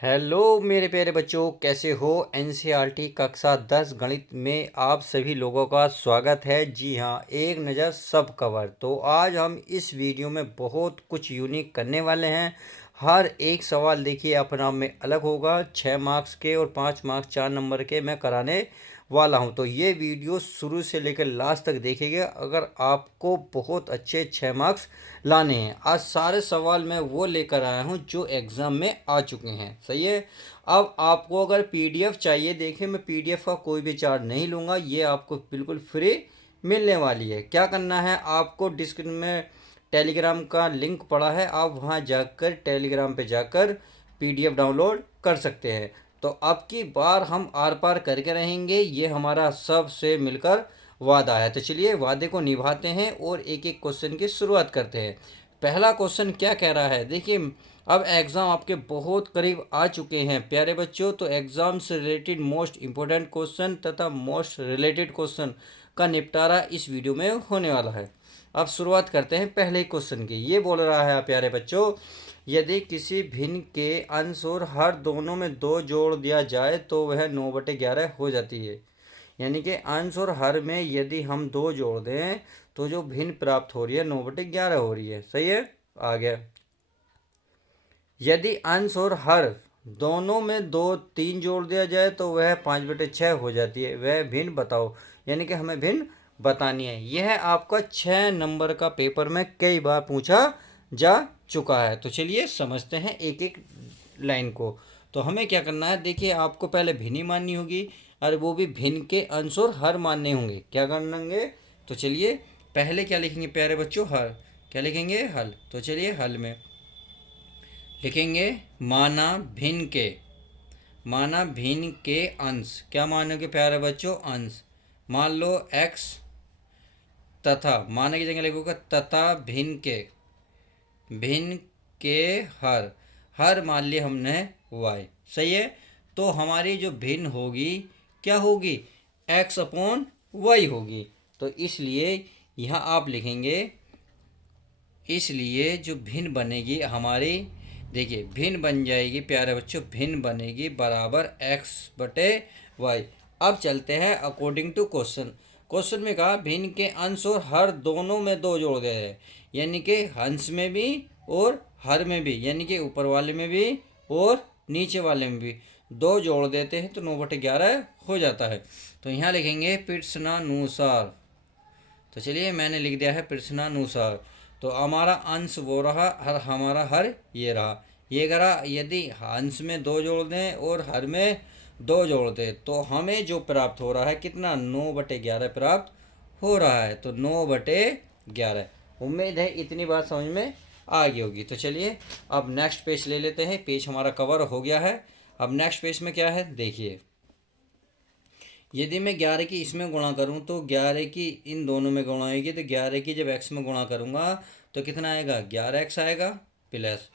Hello मेरे प्यारे बच्चों, कैसे हो। एनसीईआरटी कक्षा 10 गणित में आप सभी लोगों का स्वागत है। जी हाँ, एक नज़र सब कवर। तो आज हम इस वीडियो में बहुत कुछ यूनिक करने वाले हैं। हर एक सवाल देखिए अपने आप में अलग होगा। 6 मार्क्स के और 5 मार्क्स 4 नंबर के मैं कराने वाला हूं। तो ये वीडियो शुरू से लेकर लास्ट तक देखिएगा अगर आपको बहुत अच्छे 6 मार्क्स लाने हैं। आज सारे सवाल मैं वो लेकर आया हूँ जो एग्ज़ाम में आ चुके हैं। सही है। अब आपको अगर पीडीएफ चाहिए, देखिए मैं पीडीएफ का कोई भी चार्ज नहीं लूँगा, ये आपको बिल्कुल फ्री मिलने वाली है। क्या करना है आपको, डिस्क्रिप्शन में टेलीग्राम का लिंक पड़ा है, आप वहाँ जाकर टेलीग्राम पे जाकर पीडीएफ डाउनलोड कर सकते हैं। तो अब की बार हम आर पार करके रहेंगे, ये हमारा सबसे मिलकर वादा है। तो चलिए वादे को निभाते हैं और एक एक क्वेश्चन की शुरुआत करते हैं। पहला क्वेश्चन क्या कह रहा है, देखिए अब एग्ज़ाम आपके बहुत करीब आ चुके हैं प्यारे बच्चों। तो एग्ज़ाम से रिलेटेड मोस्ट इम्पोर्टेंट क्वेश्चन तथा मोस्ट रिलेटेड क्वेश्चन का निपटारा इस वीडियो में होने वाला है। अब शुरुआत करते हैं पहले क्वेश्चन की। ये बोल रहा है प्यारे बच्चों, यदि किसी भिन्न के अंश और हर दोनों में 2 जोड़ दिया जाए तो वह 9/11 हो जाती है। यानी कि अंश और हर में यदि हम 2 जोड़ दें तो जो भिन्न प्राप्त हो रही है 9/11 हो रही है। सही है। आ गया। यदि अंश और हर दोनों में 3 जोड़ दिया जाए तो वह 5/6 हो जाती है। वह भिन्न बताओ। यानी कि हमें भिन्न बतानी है। यह आपका 6 नंबर का पेपर में कई बार पूछा जा चुका है। तो चलिए समझते हैं एक एक लाइन को। तो हमें क्या करना है, देखिए आपको पहले भिन्न ही माननी होगी और वो भी भिन्न के अंश और हर मानने होंगे। क्या करेंगे, तो चलिए पहले क्या लिखेंगे प्यारे बच्चों, हर। क्या लिखेंगे, हल। तो चलिए हल में लिखेंगे माना भिन्न के, माना भिन्न के अंश। क्या मानोगे प्यारे बच्चों, अंश। मान लो x तथा, माना की जगह लिखोगे तथा भिन्न के, भिन्न के हर। हर मान लिया हमने y। सही है। तो हमारी जो भिन्न होगी क्या होगी, x/y होगी। तो इसलिए यहाँ आप लिखेंगे, इसलिए जो भिन्न बनेगी हमारी, देखिए भिन्न बन जाएगी प्यारे बच्चों, भिन्न बनेगी बराबर x/y। अब चलते हैं अकॉर्डिंग टू क्वेश्चन। क्वेश्चन में कहा भिन्न के अंश और हर दोनों में 2 जोड़ दे हैं। यानी कि अंश में भी और हर में भी, यानी कि ऊपर वाले में भी और नीचे वाले में भी 2 जोड़ देते हैं तो 9/11 हो जाता है। तो यहाँ लिखेंगे प्रश्नानुसार। तो चलिए मैंने लिख दिया है प्रश्नानुसार। तो हमारा अंश वो रहा, हर हमारा हर ये रहा। ये करा, यदि अंश में 2 जोड़ दें और हर में 2 जोड़ दें तो हमें जो प्राप्त हो रहा है कितना, 9/11 प्राप्त हो रहा है। तो 9/11। उम्मीद है इतनी बात समझ में आ गई होगी। तो चलिए अब नेक्स्ट पेज ले लेते हैं। पेज हमारा कवर हो गया है। अब नेक्स्ट पेज में क्या है देखिए, यदि मैं 11 की इसमें गुणा करूं तो 11 की इन दोनों में गुणा होगी। तो 11 की जब x में गुणा करूंगा तो कितना आएगा, 11x आएगा। प्लस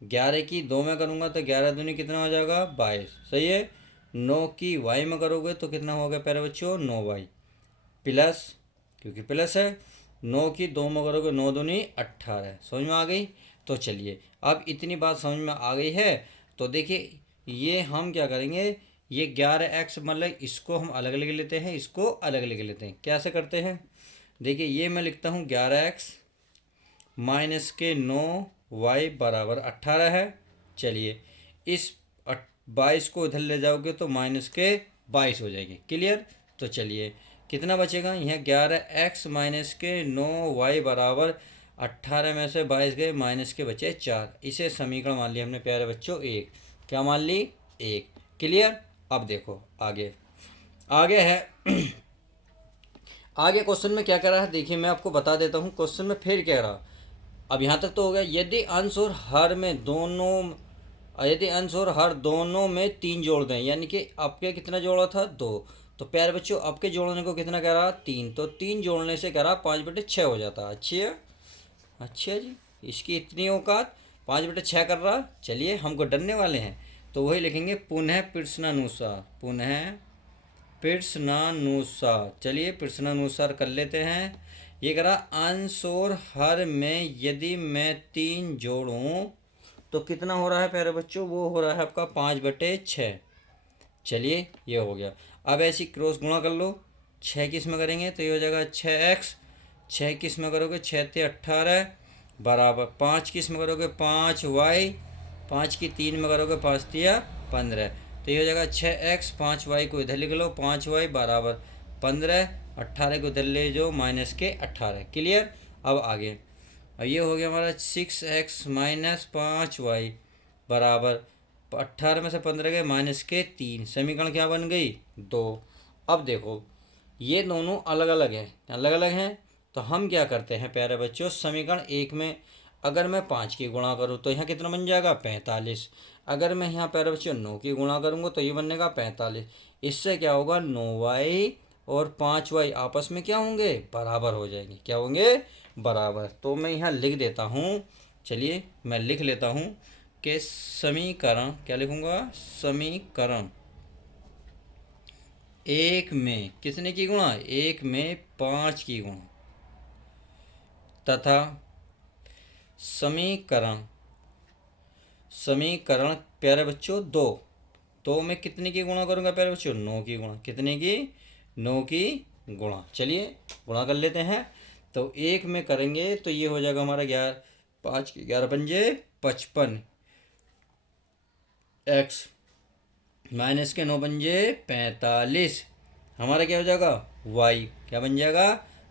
11 की 2 में करूंगा तो 11 दूनी कितना हो जाएगा, 22। सही है। 9 की y में करोगे तो कितना होगा प्यारे बच्चों, 9y। प्लस, क्योंकि प्लस है, 9 की 2 में करोगे 9 दूनी 18। समझ में आ गई। तो चलिए अब इतनी बात समझ में आ गई है। तो देखिए ये हम क्या करेंगे, ये 11x मतलब इसको हम अलग अलग लेते हैं, इसको अलग अलग लेते हैं। कैसे करते हैं, देखिए ये मैं लिखता हूँ 11x माइनस के 9y बराबर 18 है। चलिए इस 22 को इधर ले जाओगे तो माइनस के 22 हो जाएगी। क्लियर। तो चलिए कितना बचेगा, यहाँ 11x माइनस के 9y बराबर 18 में से 22 गए, माइनस के बचे 4। इसे समीकरण मान लिया हमने प्यारे बच्चों 1। क्या मान ली, 1। क्लियर। अब देखो आगे, आगे है आगे क्वेश्चन में क्या कह रहा है, देखिए मैं आपको बता देता हूँ क्वेश्चन में फिर क्या रहा। अब यहाँ तक तो हो गया। यदि अंश और हर में दोनों, यदि अंश और हर दोनों में 3 जोड़ दें, यानी कि आपके कितना जोड़ा था, 2। तो प्यारे बच्चों आपके जोड़ने को कितना कह रहा, 3। तो 3 जोड़ने से कह रहा 5/6 हो जाता। अच्छी है, अच्छा जी, इसकी इतनी औकात, 5/6 कर रहा। चलिए हमको डरने वाले हैं। तो वही लिखेंगे पुनः प्रश्नानुसार, पुनः प्रश्नानुसार। चलिए प्रश्नानुसार कर लेते हैं। ये करा अंश और हर में यदि मैं 3 जोड़ूं तो कितना हो रहा है प्यारे बच्चों, वो हो रहा है आपका 5/6। चलिए ये हो गया। अब ऐसी क्रॉस गुणा कर लो, 6 किस में करेंगे तो ये हो जाएगा 6x, 6 किस में करोगे 6×3 = 18 बराबर 5 किस में करोगे 5y, 5 की 3 में करोगे 5×3 = 15, तो ये हो जाएगा 6x, 5y को इधर लिख लो 5y बराबर 15, 18 को इधर ले जो -18। क्लियर। अब आगे, अब ये हो गया हमारा 6x - 5y बराबर 18 में से 15 गए -3, समीकरण क्या बन गई 2। अब देखो ये दोनों अलग अलग हैं, अलग अलग हैं, तो हम क्या करते हैं प्यारे बच्चों, समीकरण एक में अगर मैं 5 की गुणा करूँ तो यहाँ कितना बन जाएगा 45। अगर मैं यहाँ प्यारे बच्चों 9 की गुणा करूँगा तो ये बनेगा 45। इससे क्या होगा 9y और 5y आपस में क्या होंगे, बराबर हो जाएंगे। क्या होंगे, बराबर। तो मैं यहाँ लिख देता हूँ, चलिए मैं लिख लेता हूँ कि समीकरण, क्या लिखूँगा, समीकरण एक में कितने की गुणा, एक में 5 की गुणा, तथा समीकरण समीकरण प्यारे बच्चों दो में कितने की गुणा करूँगा प्यारे बच्चों, 9 की गुणा, कितने की, 9 की गुणा। चलिए गुणा कर लेते हैं। तो एक में करेंगे तो ये हो जाएगा हमारा 11, 5 की 11 पंजे 55, x माइनस के 9 पंजे 45, हमारा क्या हो जाएगा y, क्या बन जाएगा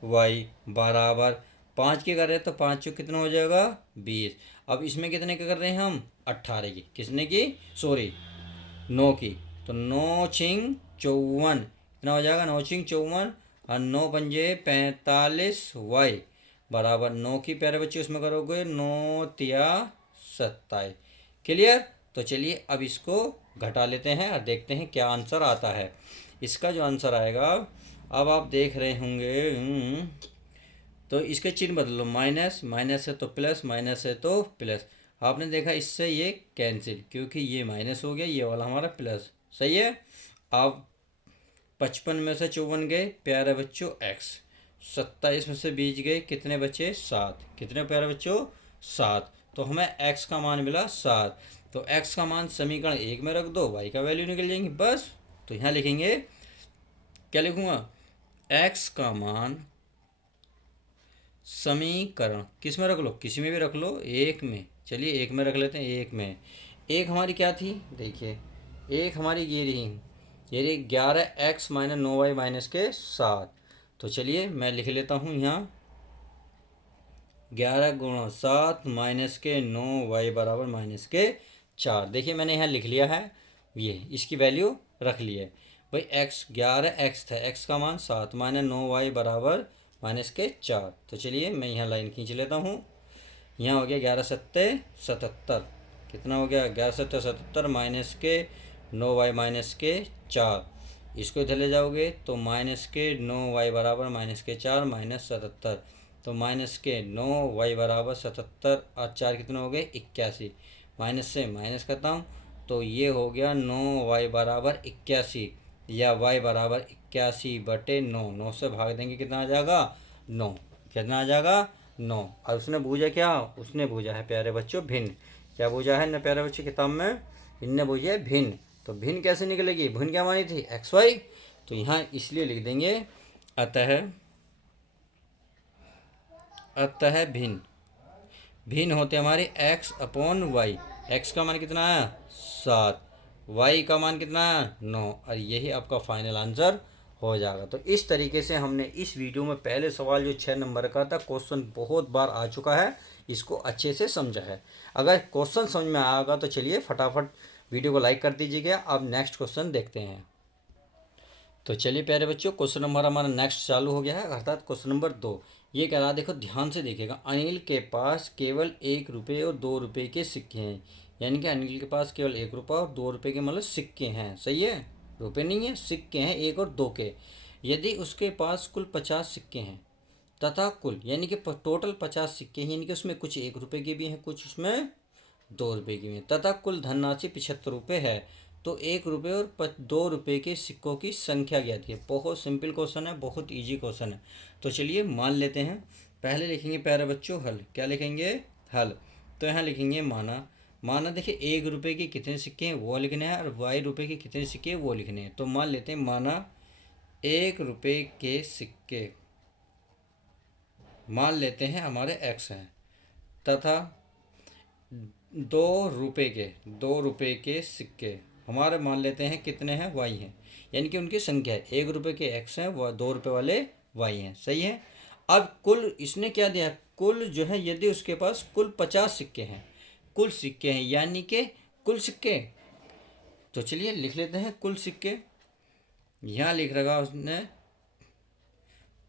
y बराबर 5 के कर रहे हैं तो 5 चौक कितना हो जाएगा 20। अब इसमें कितने के कर रहे हैं हम, 18 की, किसने की, सॉरी 9 की, तो 9 छिंग 54, कितना हो जाएगा 9 छिंग 54 और 9 पंजे 45, y बराबर 9 की प्यारे बच्चे उसमें करोगे 9 तिया 27। क्लियर। तो चलिए अब इसको घटा लेते हैं और देखते हैं क्या आंसर आता है। इसका जो आंसर आएगा, अब आप देख रहे होंगे, तो इसके चिन्ह बदल लो, माइनस, माइनस है तो प्लस, माइनस है तो प्लस। आपने देखा इससे ये कैंसिल, क्योंकि ये माइनस हो गया, ये वाला हमारा प्लस। सही है। अब 55 में से 54 गए प्यारे बच्चों x, 27 में से 20 गए, कितने बचे 7, कितने प्यारे बच्चों 7। तो हमें x का मान मिला 7। तो x का मान समीकरण एक में रख दो, y का वैल्यू निकल जाएंगे बस। तो यहाँ लिखेंगे, क्या लिखूंगा, x का मान समीकरण किस में रख लो, किसी में भी रख लो, एक में। चलिए एक में रख लेते हैं, एक में। एक हमारी क्या थी, देखिए एक हमारी ये रही, ये रही 11x - 9y - के 7। तो चलिए मैं लिख लेता हूँ यहाँ 11 × 7 माइनस के 9y बराबर -4। देखिए मैंने यहाँ लिख लिया है, ये इसकी वैल्यू रख ली है भाई। x 11x था, x का मान 7 - 9y बराबर -4। तो चलिए मैं यहाँ लाइन खींच लेता हूँ। यहाँ हो गया 11 × 7 = 77, कितना हो गया 11 × 7 = 77 माइनस के 9y - 4। इसको इधर ले जाओगे तो -9y बराबर -4 -77, तो -9y बराबर 77 और 4 कितने हो गए 81, माइनस से माइनस खत्म। तो ये हो गया 9y बराबर 81, या y बराबर 81/9। 9 से भाग देंगे कितना आ जाएगा 9, कितना आ जाएगा 9। और उसने पूछा क्या, उसने पूछा है प्यारे बच्चों भिन्न। क्या पूछा है ना प्यारे बच्चों, किताब में इनने पूछा है भिन्न। तो भिन्न कैसे निकलेगी, भिन्न क्या मानी थी xy, तो यहाँ इसलिए लिख देंगे अतः भिन्न। भिन्न होते हमारे x/y। x का मान कितना है 7, y का मान कितना है 9, और यही आपका फाइनल आंसर हो जाएगा। तो इस तरीके से हमने इस वीडियो में पहले सवाल जो 6 नंबर का था, क्वेश्चन बहुत बार आ चुका है, इसको अच्छे से समझा है। अगर क्वेश्चन समझ में आएगा तो चलिए फटाफट वीडियो को लाइक कर दीजिएगा। अब नेक्स्ट क्वेश्चन देखते हैं। तो चलिए प्यारे बच्चों, क्वेश्चन नंबर हमारा नेक्स्ट चालू हो गया है, अर्थात क्वेश्चन नंबर 2। ये कह रहा है, देखो ध्यान से देखिएगा, अनिल के पास केवल 1 रुपये और 2 रुपये के सिक्के हैं। यानी कि अनिल के पास केवल 1 रुपया और 2 रुपये के मतलब सिक्के हैं। सही है, रुपये नहीं है, सिक्के हैं 1 और 2 के। यदि उसके पास कुल 50 सिक्के हैं तथा कुल, यानी कि टोटल 50 सिक्के हैं, यानी कि उसमें कुछ 1 रुपये के भी हैं, कुछ उसमें 2 रुपये की भी हैं, तथा कुल धनराशि 75 रुपये है, तो 1 रुपये और 2 रुपये के सिक्कों की संख्या ज्ञात है। बहुत सिंपल क्वेश्चन है, बहुत इजी क्वेश्चन है। तो चलिए मान लेते हैं। पहले लिखेंगे प्यारे बच्चों हल। क्या लिखेंगे, हल। तो यहाँ लिखेंगे माना माना देखिए 1 रुपये के कितने सिक्के हैं वो लिखने हैं और y रुपये के कितने सिक्के हैं वो लिखने हैं। तो मान लेते हैं माना 1 रुपये के सिक्के मान लेते हैं हमारे x हैं, तथा 2 रुपये के सिक्के हमारे मान लेते हैं कितने हैं y हैं, यानी कि उनकी संख्या है। 1 रुपये के x हैं व 2 रुपये वाले y हैं। सही है। अब कुल इसने क्या दिया, कुल जो है यदि उसके पास कुल 50 सिक्के हैं, कुल सिक्के हैं यानी कि कुल सिक्के, तो चलिए लिख लेते हैं कुल सिक्के। यहाँ लिख रखा उसने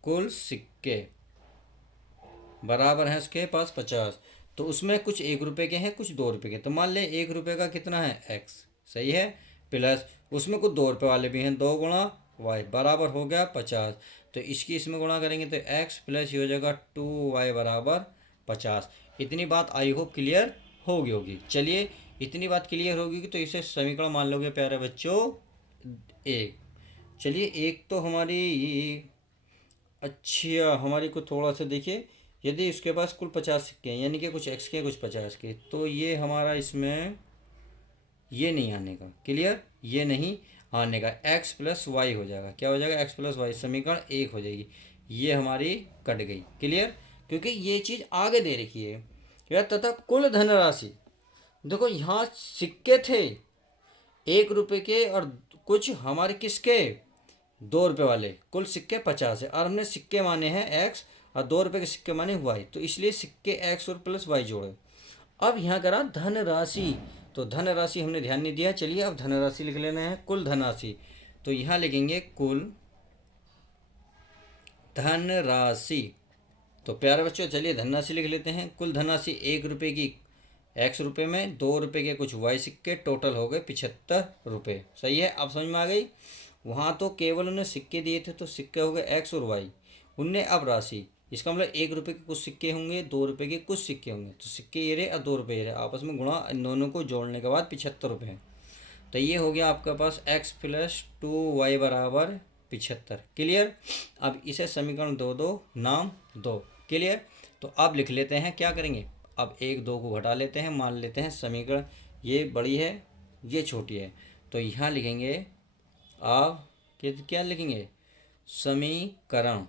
कुल सिक्के बराबर है उसके पास 50। तो उसमें कुछ 1 रुपये के हैं कुछ 2 रुपये के। तो मान ले 1 रुपये का कितना है x, सही है, प्लस उसमें कुछ 2 रुपये वाले भी हैं, 2 गुणा y बराबर हो गया 50। तो इसकी इसमें गुणा करेंगे तो x प्लस ये हो जाएगा 2y बराबर 50। इतनी बात आई होप क्लियर होगी। चलिए इतनी बात क्लियर होगी तो इसे समीकरण मान लोगे प्यारे बच्चों 1। चलिए एक तो हमारी अच्छा हमारी को थोड़ा सा देखिए, यदि उसके पास कुल 50 सिक्के हैं यानी कि कुछ x के कुछ 50 के, तो ये हमारा इसमें ये नहीं आने का, क्लियर, ये नहीं आने का, x प्लस वाई हो जाएगा। क्या हो जाएगा, x प्लस वाई, समीकरण 1 हो जाएगी। ये हमारी कट गई, क्लियर, क्योंकि ये चीज़ आगे दे रखी है यार। तथा कुल धनराशि, देखो यहाँ सिक्के थे 1 रुपये के और कुछ हमारे किसके 2 रुपये वाले, कुल सिक्के 50 है और हमने सिक्के माने हैं x और 2 रुपये के सिक्के माने y, तो इसलिए सिक्के x और प्लस y जोड़े। अब यहाँ करा धनराशि, तो धनराशि हमने ध्यान नहीं दिया। चलिए अब धनराशि लिख लेना है, कुल धनराशि। तो यहाँ लिखेंगे कुल धनराशि। तो प्यारे बच्चों चलिए धनराशि लिख लेते हैं। कुल धनराशि 1 रुपये की x रुपये में, 2 रुपये के कुछ y सिक्के, टोटल हो गए 75 रुपये। सही है, अब समझ में आ गई। वहाँ तो केवल उन्हें सिक्के दिए थे तो सिक्के हो गए x और y, उनने अब राशि, इसका मतलब 1 रुपये के कुछ सिक्के होंगे, 2 रुपये के कुछ सिक्के होंगे, तो सिक्के ये रहे और 2 रुपये ये रहे, आपस में गुणा, इन दोनों को जोड़ने के बाद 75 रुपये हैं। तो ये हो गया आपके पास x प्लस 2y बराबर 75, क्लियर। अब इसे समीकरण 2 नाम दो, क्लियर। तो अब लिख लेते हैं, क्या करेंगे, अब 1 2 को घटा लेते हैं, मान लेते हैं समीकरण ये बड़ी है ये छोटी है, तो यहाँ लिखेंगे अब क्या लिखेंगे, समीकरण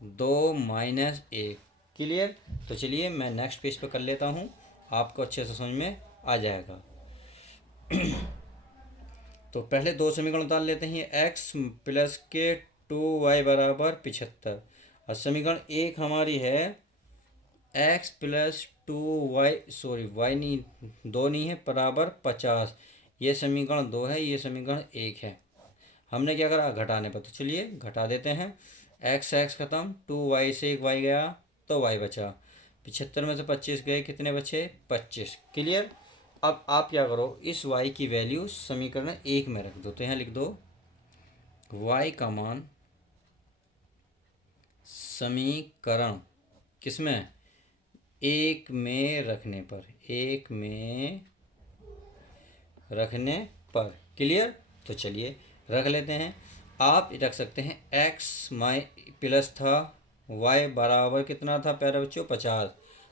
2 माइनस 1, क्लियर। तो चलिए मैं नेक्स्ट पेज पे कर लेता हूँ, आपको अच्छे से समझ में आ जाएगा। तो पहले 2 समीकरण उतार लेते हैं, x प्लस के 2y बराबर 75 और समीकरण 1 हमारी है x plus 2y, sorry y नहीं 2 नहीं है, बराबर 50। ये समीकरण 2 है, ये समीकरण 1 है। हमने क्या करा, घटाने पर, तो चलिए घटा देते हैं। x खत्म, 2y से 1 y गया तो y बचा, 75 में से 25 गए, कितने बचे 25, क्लियर। अब आप क्या करो, इस y की वैल्यू समीकरण 1 में रख दो। तो यहाँ लिख दो y का मान समीकरण किसमें 1 में रखने पर, 1 में रखने पर, क्लियर। तो चलिए रख लेते हैं। आप रख सकते हैं x माइ प्लस था, y बराबर कितना था प्यारे बच्चों 50,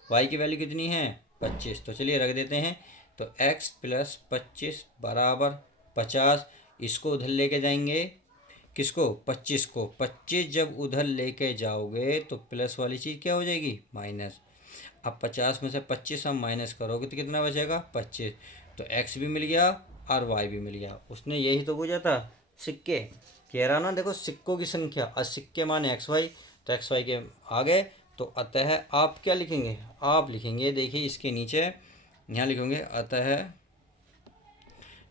y की वैल्यू कितनी है 25, तो चलिए रख देते हैं। तो x प्लस 25 बराबर 50, इसको उधर लेके जाएंगे, किसको 25 को, 25 जब उधर लेके जाओगे तो प्लस वाली चीज़ क्या हो जाएगी माइनस। अब 50 में से 25 हम माइनस करोगे तो कितना बचेगा 25, तो x भी मिल गया और y भी मिल गया। उसने यही तो पूछा था, सिक्के कह रहा ना, देखो सिक्कों की संख्या और सिक्के माने xy, तो xy के आ गए। तो अतः आप क्या लिखेंगे, आप लिखेंगे देखिए इसके नीचे यहाँ लिखेंगे, अतः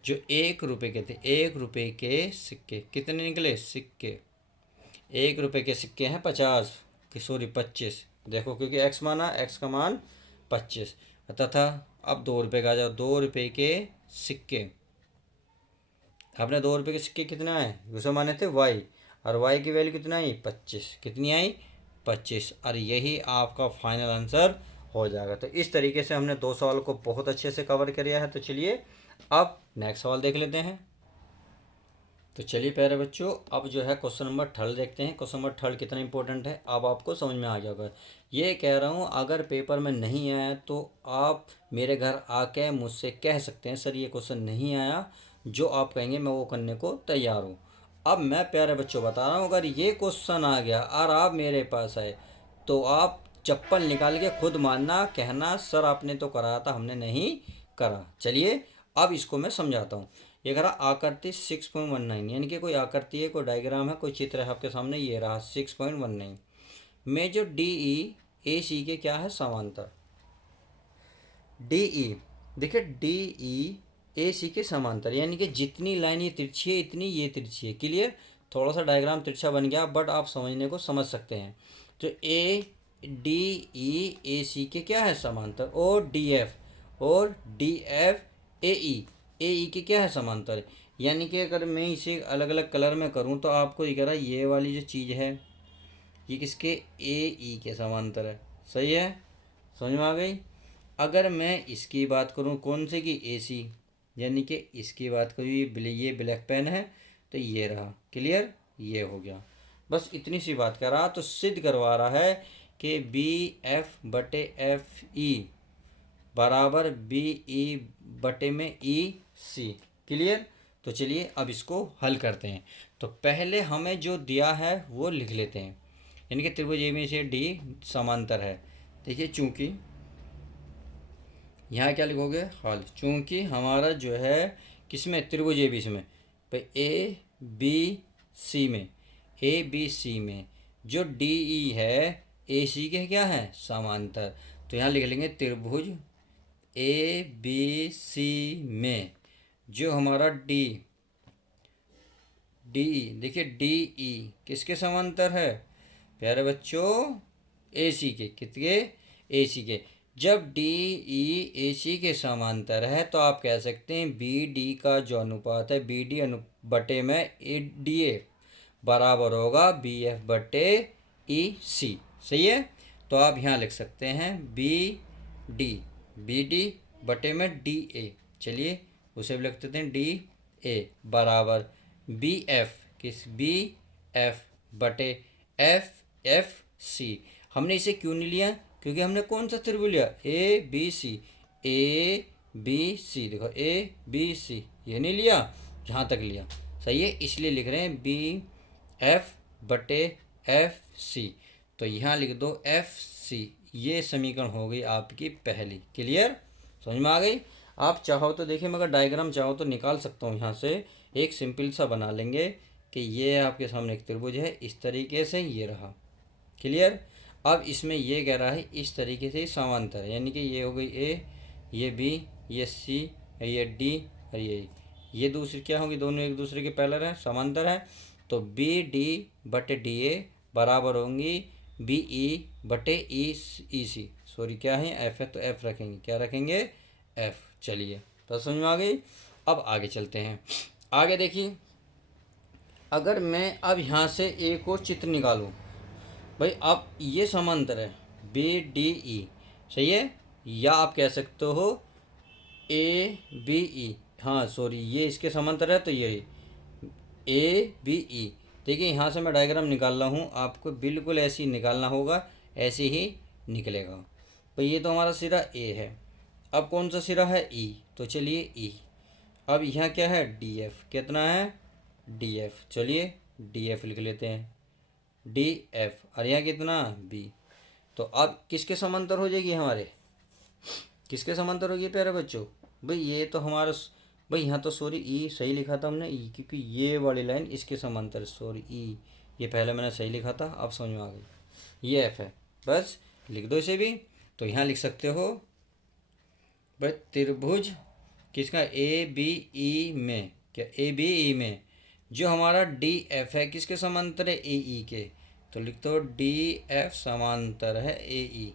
जो 1 रुपये के थे, 1 रुपये के सिक्के कितने निकले, सिक्के 1 रुपये के सिक्के हैं 50 कि सॉरी 25, देखो क्योंकि x माना, x का मान 25, तथा अब 2 रुपये का आ जाओ, 2 रुपये के सिक्के, आपने 2 रुपये के सिक्के कितना है, दूसरे माने थे y, और y की वैल्यू कितना आई 25, कितनी आई 25, और यही आपका फाइनल आंसर हो जाएगा। तो इस तरीके से हमने 2 सवाल को बहुत अच्छे से कवर किया है। तो चलिए अब नेक्स्ट सवाल देख लेते हैं। तो चलिए प्यारे बच्चों, अब जो है क्वेश्चन नंबर 3 देखते हैं। क्वेश्चन नंबर 3 कितना इंपॉर्टेंट है अब आपको समझ में आ गया होगा। ये कह रहा हूँ, अगर पेपर में नहीं आया तो आप मेरे घर आके मुझसे कह सकते हैं सर ये क्वेश्चन नहीं आया, जो आप कहेंगे मैं वो करने को तैयार हूँ। अब मैं प्यारे बच्चों बता रहा हूँ, अगर ये क्वेश्चन आ गया और आप मेरे पास आए तो आप चप्पल निकाल के खुद मानना, कहना सर आपने तो कराया था हमने नहीं करा। चलिए अब इसको मैं समझाता हूँ। ये कह रहा आकृति 6.19, यानी कि कोई आकृति है, कोई डायग्राम है, कोई चित्र है आपके सामने। ये रहा 6.19 में जो डी ई ए सी के क्या है समांतर। डी ई देखिए, डी ई ए सी के समांतर, यानी कि जितनी लाइन ये तिरछी है इतनी ये तिरछी है। क्लियर? थोड़ा सा डायग्राम तिरछा बन गया बट आप समझने को समझ सकते हैं। तो ए डी ई ए सी के क्या है समांतर, और डी एफ ए ई के क्या है समांतर। यानी कि अगर मैं इसे अलग अलग कलर में करूं तो आपको दिख रहा है ये वाली जो चीज़ है ये किसके, ए ई के समांतर है। सही है, समझ में आ गई। अगर मैं इसकी बात करूं कौन से की, ए सी, यानी कि इसकी बात करूँ ये ब्लैक पेन है तो ये रहा। क्लियर? ये हो गया। बस इतनी सी बात कर रहा, तो सिद्ध करवा रहा है कि बी एफ बटे एफ ई बराबर बी ई बटे में ई सी। क्लियर? तो चलिए अब इसको हल करते हैं। तो पहले हमें जो दिया है वो लिख लेते हैं, यानी कि त्रिभुज ए में से डी समांतर है। देखिए, चूंकि यहाँ क्या लिखोगे, हल, चूंकि हमारा जो है किसमें, त्रिभुज ए बी सी में, भाई ए बी सी में जो डी ई है ए सी के क्या है समांतर। तो यहाँ लिख लेंगे त्रिभुज ए बी सी में जो हमारा डी ई, देखिए डी ई किसके समांतर है प्यारे बच्चों, ए सी के। कितने, ए सी के। जब डी ई ए सी के समांतर है तो आप कह सकते हैं बी डी का जो अनुपात है बी डी बटे में ए डी ए बराबर होगा बी एफ बटे ई सी। सही है? तो आप यहाँ लिख सकते हैं बी डी बटे में डी ए। चलिए उसे भी लिख देते हैं डी ए बराबर बी एफ, किस, बी एफ बटे एफ सी। हमने इसे क्यों नहीं लिया, क्योंकि हमने कौन सा त्रिभुज लिया, ए बी सी। देखो ए बी सी, ये नहीं लिया, जहाँ तक लिया। सही है, इसलिए लिख रहे हैं बी एफ बटे एफ सी। तो यहाँ लिख दो एफ सी। ये समीकरण हो गई आपकी पहली। क्लियर? समझ में आ गई। आप चाहो तो देखिए, मगर डायग्राम चाहो तो निकाल सकता हूँ यहाँ से, एक सिंपल सा बना लेंगे कि ये आपके सामने एक त्रिभुज है, इस तरीके से ये रहा। क्लियर? अब इसमें ये कह रहा है इस तरीके से समांतर है, यानी कि ये हो गई ए, ये बी, ये सी, ये डी और ये दूसरी क्या होगी, दोनों एक दूसरे के पैरेलल है, समांतर है। तो बी डी बटे डी ए बराबर होंगी बी ई बटे ई सी। सॉरी क्या है, एफ है तो एफ रखेंगे, क्या रखेंगे, एफ। चलिए तो समझ में आ गई। अब आगे चलते हैं। आगे देखिए, अगर मैं अब यहाँ से एक और चित्र निकालूं, भाई अब ये समांतर है बी डी ई। सही है, या आप कह सकते हो ए बी ई, हाँ सॉरी ये इसके समांतर है तो ये ए बी ई। देखिए यहाँ से मैं डायग्राम निकाल रहा हूँ, आपको बिल्कुल ऐसे ही निकालना होगा, ऐसे ही निकलेगा। तो ये तो हमारा सिरा ए है, अब कौन सा सिरा है, ई। तो चलिए ई, अब यहाँ क्या है, डी एफ। कितना है, डी एफ। चलिए डी एफ लिख लेते हैं, डी एफ। और यहाँ कितना, बी। तो अब किसके समांतर हो जाएगी, हमारे किसके समांतर होगी प्यारे बच्चों, भाई ये तो हमारा, भाई यहाँ तो सॉरी ई सही लिखा था हमने, ई, क्योंकि ये वाली लाइन इसके समांतर, सॉरी ई, ये पहले मैंने सही लिखा था, अब समझ में आ गई। ये एफ है, बस लिख दो इसे भी। तो यहाँ लिख सकते हो भाई त्रिभुज किसका, ए बी ई में, क्या ए बी ई में जो हमारा डी एफ है किसके समांतर है, ए ई के। तो लिख दो डी एफ समांतर है ए ई,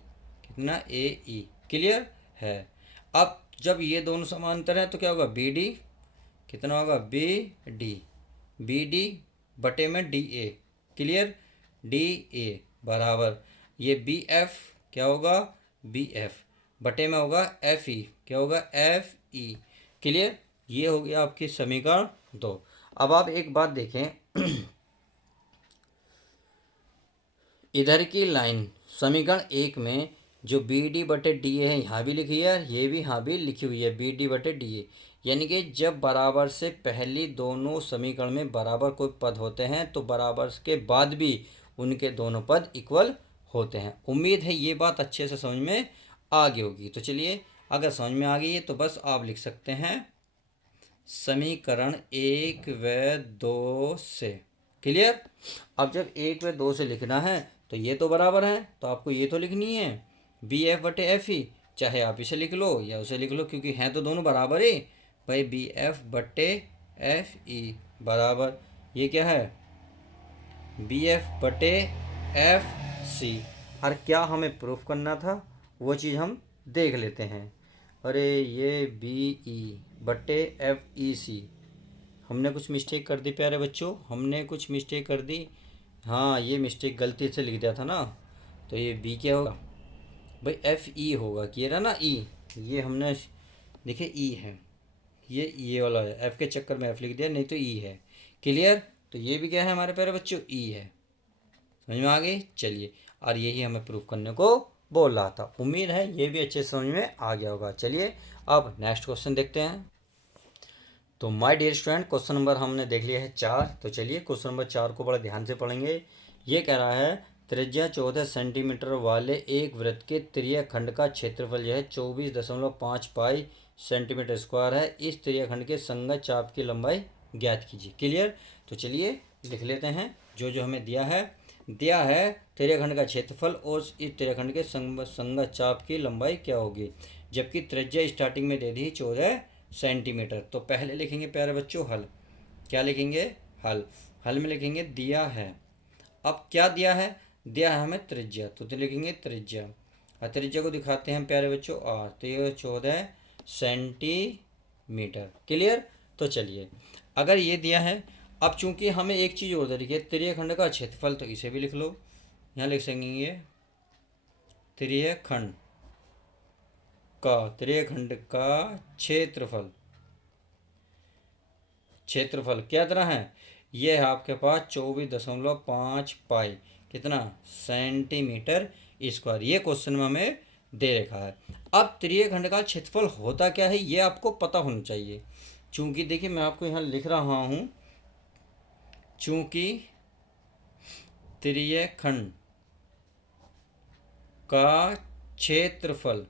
कितना, ए ई। क्लियर है? अब जब ये दोनों समांतर हैं तो क्या होगा, बी डी, कितना होगा, बी डी बटे में D A. Clear? D A बराबर ये बी एफ क्या होगा, बी एफ बटे में होगा एफ ई, क्या होगा, एफ ई। क्लियर? ये हो गया आपकी समीकरण 2। अब आप एक बात देखें, इधर की लाइन समीकरण 1 में जो बी डी बटे डी ए है यहाँ भी लिखी है, ये भी यहाँ भी लिखी हुई है बी डी बटे डी ए। यानी कि जब बराबर से पहली दोनों समीकरण में बराबर कोई पद होते हैं तो बराबर के बाद भी उनके दोनों पद इक्वल होते हैं। उम्मीद है ये बात अच्छे से समझ में आ गई होगी। तो चलिए, अगर समझ में आ गई है तो बस आप लिख सकते हैं समीकरण 1 व 2 से। क्लियर। अब जब 1 व 2 से लिखना है तो ये तो बराबर है, तो आपको ये तो लिखनी है बी एफ बटे एफ ई। चाहे आप इसे लिख लो या उसे लिख लो, क्योंकि हैं तो दोनों बराबर ही भाई। बी एफ बटे एफ ई बराबर ये क्या है, बी एफ बटे एफ सी। और क्या हमें प्रूफ करना था वो चीज़ हम देख लेते हैं। अरे ये बी ई बटे एफ ई सी, हमने कुछ मिस्टेक कर दी प्यारे बच्चों, हमने कुछ मिस्टेक कर दी। हाँ, ये मिस्टेक गलती से लिख दिया था ना, तो ये बी क्या होगा भाई, एफ ई होगा। कि रहा ना ई, ये हमने देखिए ई है, ये वाला है, एफ के चक्कर में एफ लिख दिया, नहीं तो ई है। क्लियर। तो ये भी क्या है हमारे प्यारे बच्चों, ई है। समझ में आ गई। चलिए, और यही हमें प्रूफ करने को बोल रहा था। उम्मीद है ये भी अच्छे समझ में आ गया होगा। चलिए अब नेक्स्ट क्वेश्चन देखते हैं। तो my dear student, question number हमने देख लिया है 4। तो चलिए क्वेश्चन नंबर 4 को बड़ा ध्यान से पढ़ेंगे। ये कह रहा है त्रिज्या 14 सेंटीमीटर वाले एक वृत्त के त्रिज्या खंड का क्षेत्रफल जो है 24.5 पाई सेंटीमीटर स्क्वायर है। इस त्रिज्या खंड के संगत चाप की लंबाई ज्ञात कीजिए। क्लियर। तो चलिए लिख लेते हैं जो जो हमें दिया है त्रिज्या खंड का क्षेत्रफल और इस त्रिज्या खंड के संगत चाप की लंबाई क्या होगी। जबकि त्रिज्या स्टार्टिंग में दे दी 14 सेंटीमीटर। तो पहले लिखेंगे प्यारे बच्चों हल। क्या लिखेंगे, हल। हल में लिखेंगे दिया है। अब क्या दिया है, दिया है हमें त्रिज्या, तो लिखेंगे त्रिज्या। और त्रिज्या को दिखाते हैं प्यारे बच्चों आर, तो ये 14 सेंटीमीटर। क्लियर। तो चलिए, अगर ये दिया है, अब चूंकि हमें एक चीज़ और देखिए त्रिज्या खंड का क्षेत्रफल, तो इसे भी लिख लो। यहाँ लिख सकेंगे त्रिज्या खंड का क्षेत्रफल क्या तरह है, ये है आपके पास 24.5 पाई कितना सेंटीमीटर स्क्वायर। ये क्वेश्चन में हमें दे रखा है। अब त्रिज्या खंड का क्षेत्रफल होता क्या है ये आपको पता होना चाहिए। चूंकि देखिए मैं आपको यहाँ लिख रहा हूँ, चूंकि त्रिज्या खंड का क्षेत्रफल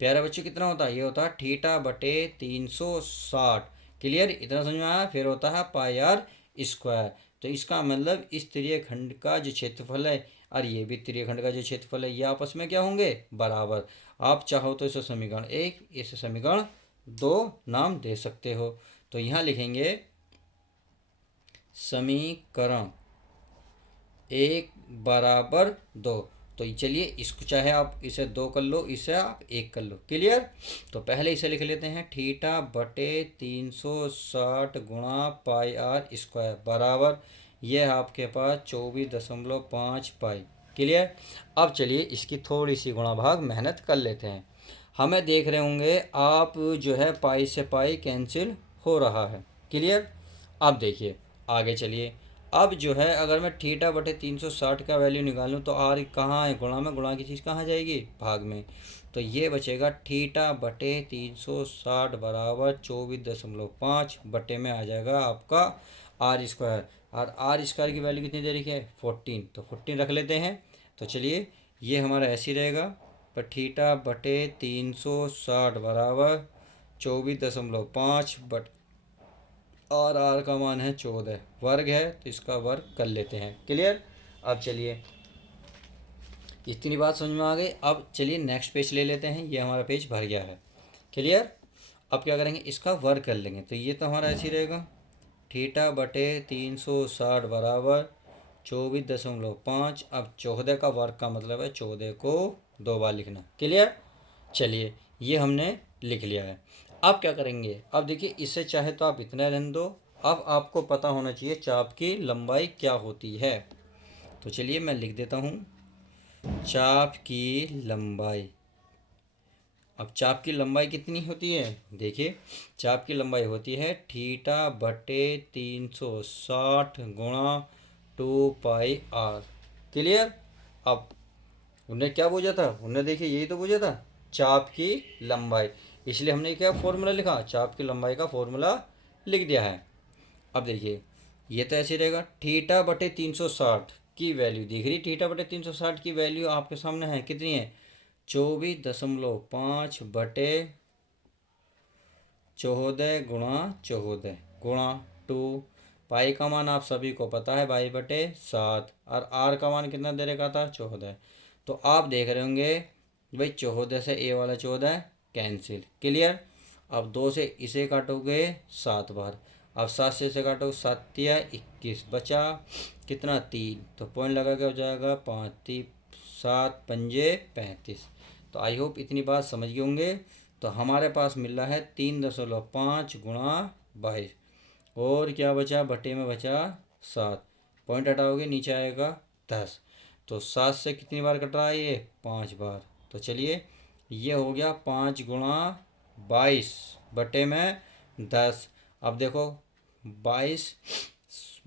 प्यारे बच्चों कितना होता है, ये होता है थीटा बटे 360। क्लियर। इतना समझ में आया। फिर होता है पाई आर स्क्वायर। तो इसका मतलब इस त्रिज्या खंड का जो क्षेत्रफल है और ये भी त्रिज्या खंड का जो क्षेत्रफल है, ये आपस में क्या होंगे, बराबर। आप चाहो तो इसे समीकरण 1, इसे समीकरण 2 नाम दे सकते हो। तो यहाँ लिखेंगे समीकरण 1 बराबर 2। तो चलिए इसको चाहे आप इसे 2 कर लो, इसे आप 1 कर लो। क्लियर। तो पहले इसे लिख लेते हैं थीटा बटे 360 गुणा पाई आर स्क्वायर बराबर ये है आपके पास 24.5 पाई। क्लियर। अब चलिए इसकी थोड़ी सी गुणा भाग मेहनत कर लेते हैं। हमें देख रहे होंगे आप जो है पाई से पाई कैंसिल हो रहा है। क्लियर। अब देखिए आगे चलिए, अब जो है अगर मैं थीटा बटे 360 का वैल्यू निकालूं तो आर कहाँ है, गुणा में, गुणा की चीज़ कहाँ जाएगी, भाग में। तो ये बचेगा थीटा बटे 360 बराबर 24.5 बटे में आ जाएगा आपका आर स्क्वायर। और आर स्क्वायर की वैल्यू कितनी दे रखी है 14, तो 14 रख लेते हैं। तो चलिए ये हमारा ऐसे ही रहेगा, पर थीटा बटे 360 बराबर 24.5 बट और आर का मान है 14, वर्ग है तो इसका वर्ग कर लेते हैं। क्लियर। अब चलिए इतनी बात समझ में आ गई। अब चलिए नेक्स्ट पेज ले लेते हैं, ये हमारा पेज भर गया है। क्लियर। अब क्या करेंगे, इसका वर्ग कर लेंगे। तो ये तो हमारा ऐसे ही रहेगा, थीटा बटे 360 बराबर 24.5। अब 14 का वर्ग का मतलब है 14 को 2 बार लिखना। क्लियर। चलिए ये हमने लिख लिया है। अब क्या करेंगे, अब देखिए इससे चाहे तो आप इतना रहने दो। अब आपको पता होना चाहिए चाप की लंबाई क्या होती है। तो चलिए मैं लिख देता हूँ चाप की लंबाई। अब चाप की लंबाई कितनी होती है, देखिए चाप की लंबाई होती है थीटा बटे 360 गुणा 2 पाई r। क्लियर। अब उन्हें क्या पूछा था, उन्हें देखिए यही तो पूछा था, चाप की लंबाई, इसलिए हमने क्या फॉर्मूला लिखा, चाप की लंबाई का फॉर्मूला लिख दिया है। अब देखिए ये तो ऐसे रहेगा, थीटा बटे 360 की वैल्यू दिख रही, थीटा बटे 360 की वैल्यू आपके सामने है, कितनी है 24.5 बटे 14 गुणा 14 गुणा 2। पाई का मान आप सभी को पता है 22/7, और आर का मान कितना दे रखा था 14। तो आप देख रहे होंगे भाई 14 से ए वाला 14 कैंसिल। क्लियर। अब 2 से इसे काटोगे 7 बार, अब 7 से इसे काटो 7 या 21, बचा कितना 3, तो पॉइंट लगा के हो जाएगा 5 3 7 पंजे 35। तो आई होप इतनी बात समझ गए होंगे। तो हमारे पास मिल रहा है 3.5 गुणा 22, और क्या बचा बटे में बचा 7, पॉइंट हटाओगे नीचे आएगा 10। तो 7 से कितनी बार कट रहा है ये 5 बार। तो चलिए ये हो गया 5 गुणा 22 बटे में 10। अब देखो 22,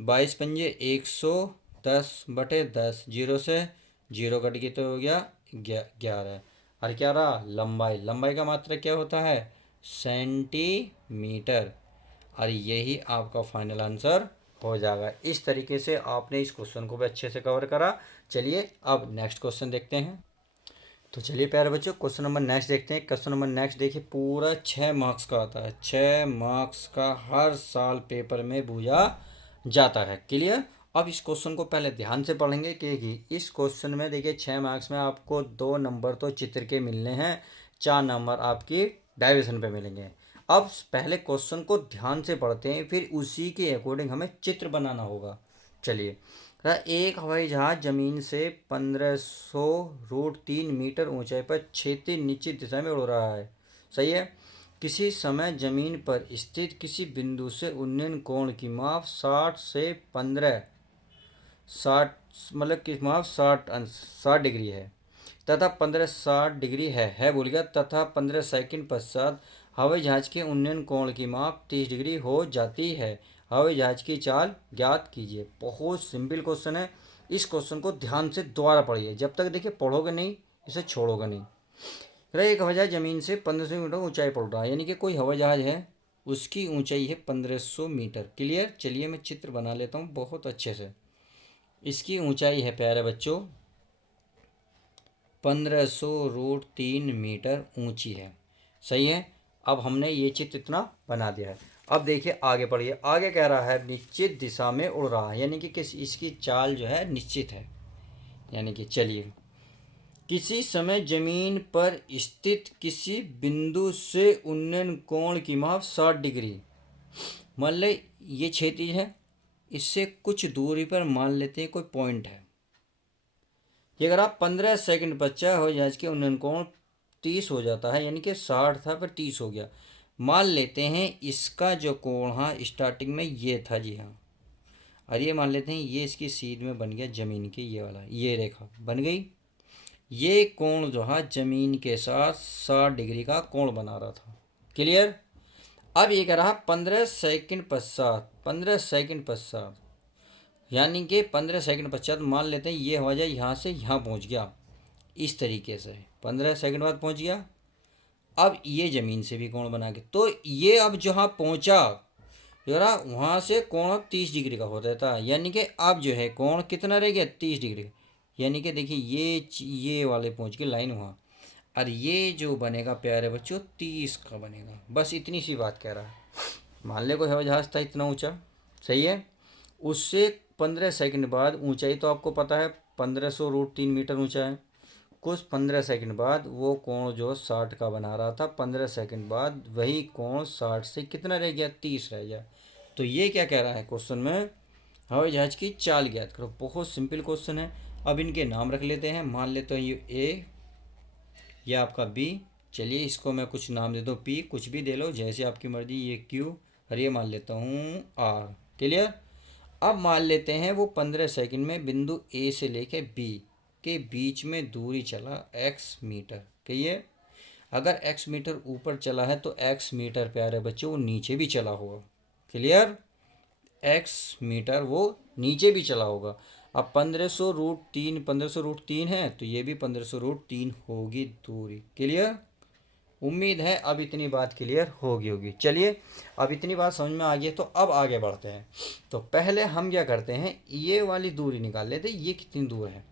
22 पंजे 110 बटे 10, जीरो से जीरो कट गई तो हो गया 11। और क्या रहा लंबाई, लंबाई का मात्रा क्या होता है सेंटीमीटर, और यही आपका फाइनल आंसर हो जाएगा। इस तरीके से आपने इस क्वेश्चन को भी अच्छे से कवर करा। चलिए अब नेक्स्ट क्वेश्चन देखते हैं। तो चलिए प्यारे बच्चों क्वेश्चन नंबर नेक्स्ट देखते हैं। क्वेश्चन नंबर नेक्स्ट देखिए, पूरा 6 मार्क्स का आता है, 6 मार्क्स का हर साल पेपर में पूछा जाता है। क्लियर। अब इस क्वेश्चन को पहले ध्यान से पढ़ेंगे, क्योंकि इस क्वेश्चन में देखिए 6 मार्क्स में आपको 2 नंबर तो चित्र के मिलने हैं, 4 नंबर आपकी डायरेक्शन पे मिलेंगे। अब पहले क्वेश्चन को ध्यान से पढ़ते हैं, फिर उसी के अकॉर्डिंग हमें चित्र बनाना होगा। चलिए, एक हवाई जहाज जमीन से 1500√3 मीटर ऊंचाई पर क्षैतिज निश्चित दिशा में उड़ रहा है। सही है। किसी समय जमीन पर स्थित किसी बिंदु से उन्नयन कोण की माप 60 से 60 मतलब कि माप 60 डिग्री है, तथा 15 60 डिग्री है बोल गया, तथा 15 सेकंड पश्चात हवाई जहाज के उन्नयन कोण की माप 30 डिग्री हो जाती है। हवाई जहाज की चाल ज्ञात कीजिए। बहुत सिंपल क्वेश्चन है। इस क्वेश्चन को ध्यान से दोबारा पढ़िए, जब तक देखिए पढ़ोगे नहीं इसे छोड़ोगे नहीं। एक हवाई जहाज जमीन से 1500 मीटर ऊंचाई पर उड़ रहा है, यानी कि कोई हवाई जहाज है, उसकी ऊंचाई है 1500 मीटर। क्लियर। चलिए मैं चित्र बना लेता हूँ बहुत अच्छे से। इसकी ऊंचाई है प्यारे बच्चों 1500√3 मीटर ऊंची है। सही है। अब हमने ये चित्र इतना बना दिया है। अब देखिए आगे पढ़िए, आगे कह रहा है निश्चित दिशा में उड़ रहा है, यानी कि किस इसकी चाल जो है निश्चित है। यानी कि चलिए, किसी समय जमीन पर स्थित किसी बिंदु से उन्नयन कोण की माप 60 डिग्री। मान ले ये क्षैतिज है, इससे कुछ दूरी पर मान लेते हैं कोई पॉइंट है। ये अगर आप 15 सेकंड बच्चा हो जहाज के उन्नयन कोण 30 हो जाता है, यानी कि 60 था फिर 30 हो गया। मान लेते हैं इसका जो कोण हाँ स्टार्टिंग में ये था, जी हाँ, और ये मान लेते हैं ये इसकी सीध में बन गया जमीन की, ये वाला ये रेखा बन गई। ये कोण जो है जमीन के साथ 60 डिग्री का कोण बना रहा था। क्लियर। अब ये कह रहा 15 सेकंड पश्चात, 15 सेकंड पश्चात, यानी कि 15 सेकंड पश्चात मान लेते हैं ये हवाई जहाज यहाँ से यहाँ पहुँच गया, इस तरीके से 15 सेकंड बाद पहुँच गया। अब ये ज़मीन से भी कोण बना के, तो ये अब जहाँ पहुँचा जरा वहाँ से कोण अब 30 डिग्री का होता था, यानी कि अब जो है कोण कितना रह गया 30 डिग्री। यानी कि देखिए ये वाले पहुँच गए लाइन वहाँ, और ये जो बनेगा प्यारे बच्चों 30 का बनेगा। बस इतनी सी बात कह रहा है। मान ले कोई हवाई जहाज़ था इतना ऊंचा, सही है, उससे 15 सेकंड बाद ऊंचाई तो आपको पता है 1500√3 मीटर ऊंचा है। कुछ 15 सेकंड बाद वो कोण जो 60 का बना रहा था, 15 सेकंड बाद वही कोण 60 से कितना रह गया 30 रह गया। तो ये क्या कह रहा है क्वेश्चन में, हवाई जहाज की चाल ज्ञात करो। बहुत सिंपल क्वेश्चन है। अब इनके नाम रख लेते हैं। मान लेते हैं ये ए, ये आपका बी, चलिए इसको मैं कुछ नाम दे दूँ पी, कुछ भी दे लो जैसे आपकी मर्जी, ये क्यू, और ये मान लेता हूँ आर। क्लियर। अब मान लेते हैं वो 15 सेकंड में बिंदु ए से लेके बी के बीच में दूरी चला x मीटर। कहिए। अगर x मीटर ऊपर चला है तो x मीटर प्यारे बच्चों वो नीचे भी चला होगा। क्लियर? x मीटर वो नीचे भी चला होगा। अब 1500√3, 1500√3 है तो ये भी 1500√3 होगी दूरी। क्लियर? उम्मीद है अब इतनी बात क्लियर होगी। चलिए, अब इतनी बात समझ में आ गई है तो अब आगे बढ़ते हैं। तो पहले हम क्या करते हैं, ये वाली दूरी निकाल लेते हैं, ये कितनी दूर है,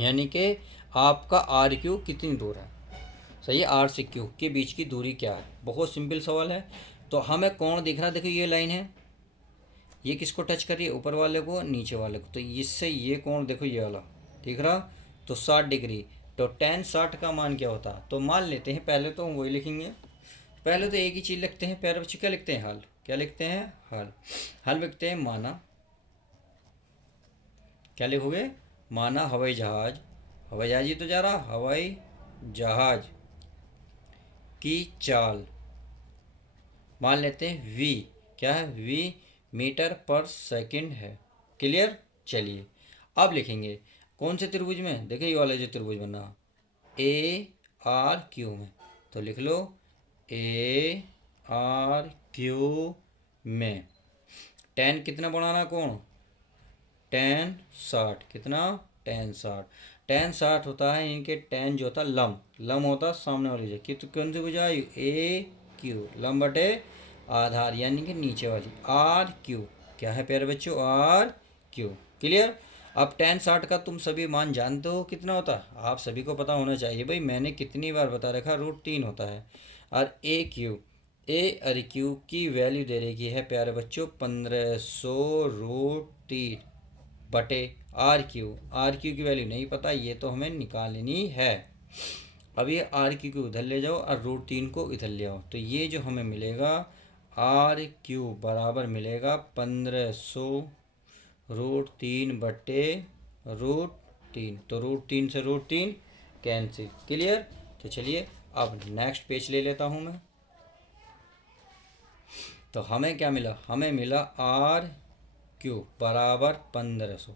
यानी कि आपका आर क्यू कितनी दूर है। सही है, आर से क्यू के बीच की दूरी क्या है। बहुत सिंपल सवाल है। तो हमें कौन दिख रहा है, देखो ये लाइन है, ये किसको टच कर रही है, ऊपर वाले को, नीचे वाले को। तो इससे ये कोण देखो ये वाला दिख रहा, तो 60 डिग्री। तो tan 60 का मान क्या होता है, तो मान लेते हैं, पहले तो हम वही लिखेंगे। पहले तो एक ही चीज़ लिखते हैं प्यारे बच्चे, क्या लिखते हैं, हल। क्या लिखते हैं, हल। हल लिखते हैं माना, क्या लिखोगे, माना हवाई जहाज, हवाई जहाज ही तो जा रहा, हवाई जहाज की चाल मान लेते हैं v, क्या है, v मीटर पर सेकंड है। क्लियर? चलिए अब लिखेंगे कौन से त्रिभुज में, देखिए ये वाला जो त्रिभुज बना ए आर क्यू में, तो लिख लो ए आर क्यू में। tan कितना बनाना कोण, tan 60, कितना, tan 60। tan 60 होता है इनके, tan जो होता है लंब होता है सामने वाली जगह की, तो कौन सी भुजा, ए क्यू, लंब बटे आधार यानी कि नीचे वाली, आर क्यू। क्या है प्यारे बच्चों, आर क्यू। क्लियर? अब tan 60 का तुम सभी मान जानते हो कितना होता है, आप सभी को पता होना चाहिए भाई, मैंने कितनी बार बता रखा, √3 होता है। और ए क्यू, ए और क्यू की वैल्यू दे रखी है प्यारे बच्चों 1500√3 बटे आर क्यू की वैल्यू नहीं पता, ये तो हमें निकालनी है। अब ये आर क्यू को उधर ले जाओ और √3 को इधर ले आओ, तो ये जो हमें मिलेगा आर क्यू बराबर मिलेगा 1500√3 बटे √3, तो √3 से √3 कैंसिल। क्लियर? तो चलिए अब नेक्स्ट पेज ले लेता हूँ मैं। तो हमें क्या मिला, हमें मिला आर क्यू बराबर 1500,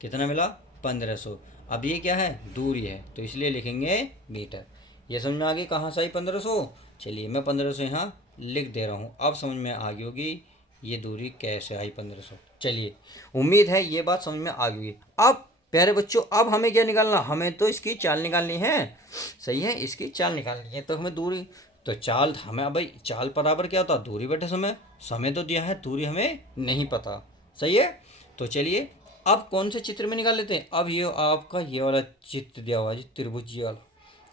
कितना मिला, 1500। अब ये क्या है, दूरी है, तो इसलिए लिखेंगे मीटर। ये समझ में आ गई कहाँ से आई 1500। चलिए मैं 1500 यहाँ लिख दे रहा हूँ, अब समझ में आ गई होगी ये दूरी कैसे आई 1500। चलिए उम्मीद है ये बात समझ में आ गई होगी। अब प्यारे बच्चों अब हमें क्या निकालना, हमें तो इसकी चाल निकालनी है। सही है, इसकी चाल निकालनी है, तो हमें दूरी, तो चाल हमें भाई, चाल बराबर क्या होता है, दूरी बटे समय। समय तो दिया है, दूरी हमें नहीं पता। सही है, तो चलिए अब कौन से चित्र में निकाल लेते हैं। अब ये आपका ये वाला चित्र दिया हुआ है, त्रिभुज ये वाला,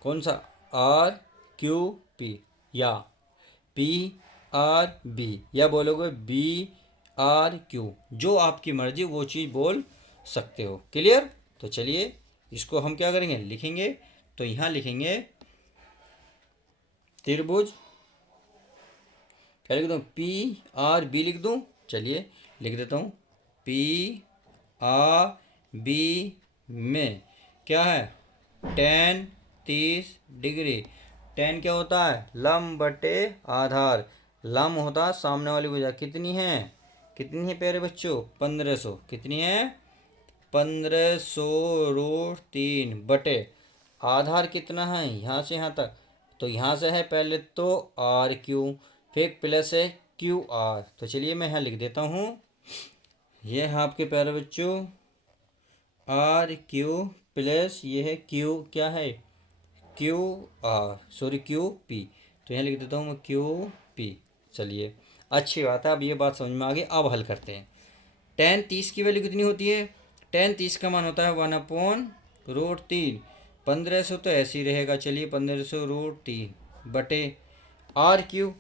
कौन सा, आर क्यू पी, या पी आर बी, या बोलोगे बी आर क्यू, जो आपकी मर्जी वो चीज़ बोल सकते हो। क्लियर? तो चलिए इसको हम क्या करेंगे, लिखेंगे। तो यहाँ लिखेंगे त्रिभुज, क्या लिख दूँ, पी आर बी लिख दूँ। चलिए लिख देता हूँ, पी आर बी में क्या है, tan 30 डिग्री। tan क्या होता है, लंब बटे आधार, लंब होता है सामने वाली भुजा, कितनी है, कितनी है प्यारे बच्चों, 1500, कितनी है, 1500√3 बटे आधार कितना है, यहाँ से यहाँ तक, तो यहाँ से है पहले तो आर क्यू, फिर प्लस है क्यू आर। तो चलिए मैं यहाँ लिख देता हूँ, ये है आपके प्यारे बच्चों आर क्यू प्लस ये है क्यू, क्या है, Q R, sorry Q P. तो यहाँ लिख देता हूँ मैं क्यू पी। चलिए अच्छी बात है, अब ये बात समझ में आ गई। अब हल करते हैं। tan 30 की वैल्यू कितनी होती है, tan 30 का मान होता है 1/√3। 1500 तो ऐसे ही रहेगा, चलिए 1500√3 बटे आर क्यू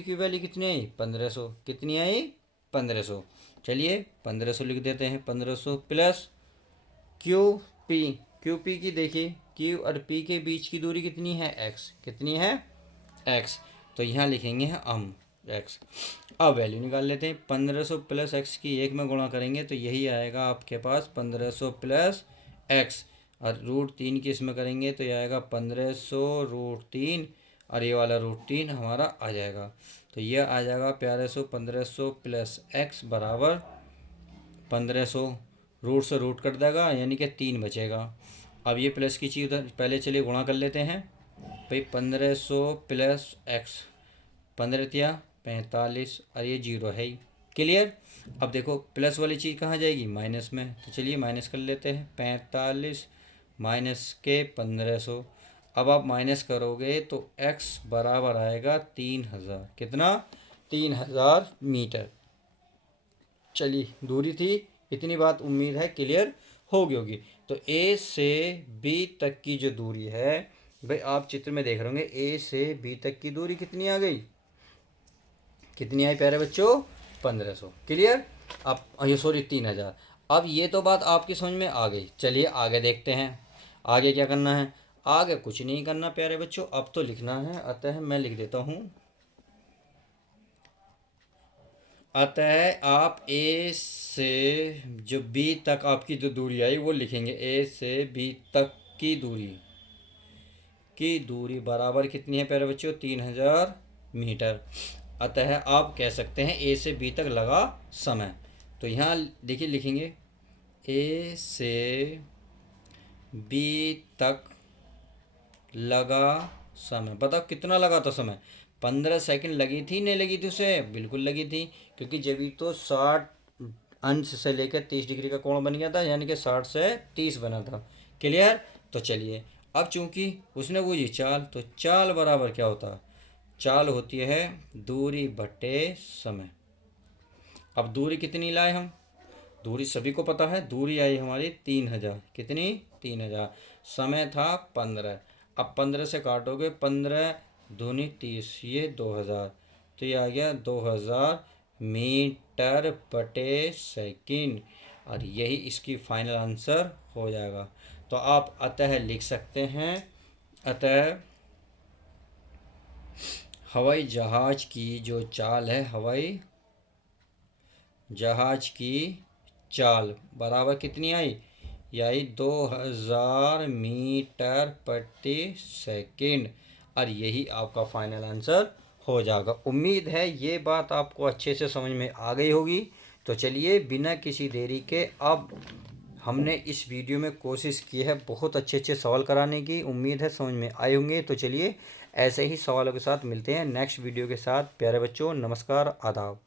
की वैल्यू कितनी आई, 1500, कितनी आई, 1500। चलिए 1500 लिख देते हैं, 1500 प्लस क्यू पी की देखिए, क्यू और पी के बीच की दूरी कितनी है, एक्स, कितनी है, एक्स। तो यहाँ लिखेंगे हम एक्स। अब वैल्यू निकाल लेते हैं, 1500 प्लस एक्स की 1 में गुणा करेंगे तो यही आएगा आपके पास 1500 प्लस एक्स, और √3 की इसमें करेंगे तो यह आएगा 1500√3, और ये वाला √3 हमारा आ जाएगा। तो यह आ जाएगा प्यारे सो 1500 प्लस एक्स बराबर 1500, रूट से रूट कट देगा यानी कि 3 बचेगा। अब ये प्लस की चीज़ उधर, पहले चलिए गुणा कर लेते हैं। भाई 1500 प्लस एक्स, 15 या 45 और ये जीरो है ही। क्लियर। अब देखो प्लस वाली चीज़ कहाँ जाएगी, माइनस में, तो चलिए माइनस कर लेते हैं। 45 माइनस के 1500। अब आप माइनस करोगे तो x बराबर आएगा 3000। कितना, 3000 मीटर। चलिए दूरी थी, इतनी बात उम्मीद है क्लियर हो गई होगी। तो A से B तक की जो दूरी है, भाई आप चित्र में देख रहे होंगे, A से B तक की दूरी कितनी आ गई, कितनी आई प्यारे बच्चों, 1500। क्लियर। अब ये सॉरी 3000। अब ये तो बात आपकी समझ में आ गई। चलिए आगे देखते हैं, आगे क्या करना है। आगे कुछ नहीं करना प्यारे बच्चों, अब तो लिखना है। अतः मैं लिख देता हूँ, अतः आप ए से जो बी तक आपकी जो दूरी आई वो लिखेंगे। ए से बी तक की दूरी बराबर कितनी है प्यारे बच्चों, 3000 मीटर। अतः आप कह सकते हैं ए से बी तक लगा समय। तो यहाँ देखिए लिखेंगे, ए से बी तक लगा समय। बताओ कितना लगा था समय, 15 सेकंड लगी थी, नहीं लगी थी उसे, बिल्कुल लगी थी, क्योंकि जब भी तो 60 अंश से लेकर 30 डिग्री का कोण बन गया था, यानी कि 60 से 30 बना था। क्लियर। तो चलिए अब चूंकि उसने पूछी चाल, तो चाल बराबर क्या होता है, चाल होती है दूरी बटे समय। अब दूरी कितनी लाए हम, दूरी सभी को पता है, दूरी आई हमारी 3000। कितनी, 3000। समय था 15। अब 15 से काटोगे, 15 दूनी 30, ये 2000। तो ये आ गया 2000 मीटर बटे सेकंड, और यही इसकी फाइनल आंसर हो जाएगा। तो आप अतः लिख सकते हैं, अतः हवाई जहाज की जो चाल है, हवाई जहाज की चाल बराबर कितनी आई, ये आई 2000 मीटर प्रति सेकंड, और यही आपका फाइनल आंसर हो जाएगा। उम्मीद है ये बात आपको अच्छे से समझ में आ गई होगी। तो चलिए बिना किसी देरी के, अब हमने इस वीडियो में कोशिश की है बहुत अच्छे अच्छे सवाल कराने की, उम्मीद है समझ में आए होंगे। तो चलिए ऐसे ही सवालों के साथ मिलते हैं नेक्स्ट वीडियो के साथ। प्यारे बच्चों नमस्कार, आदाब।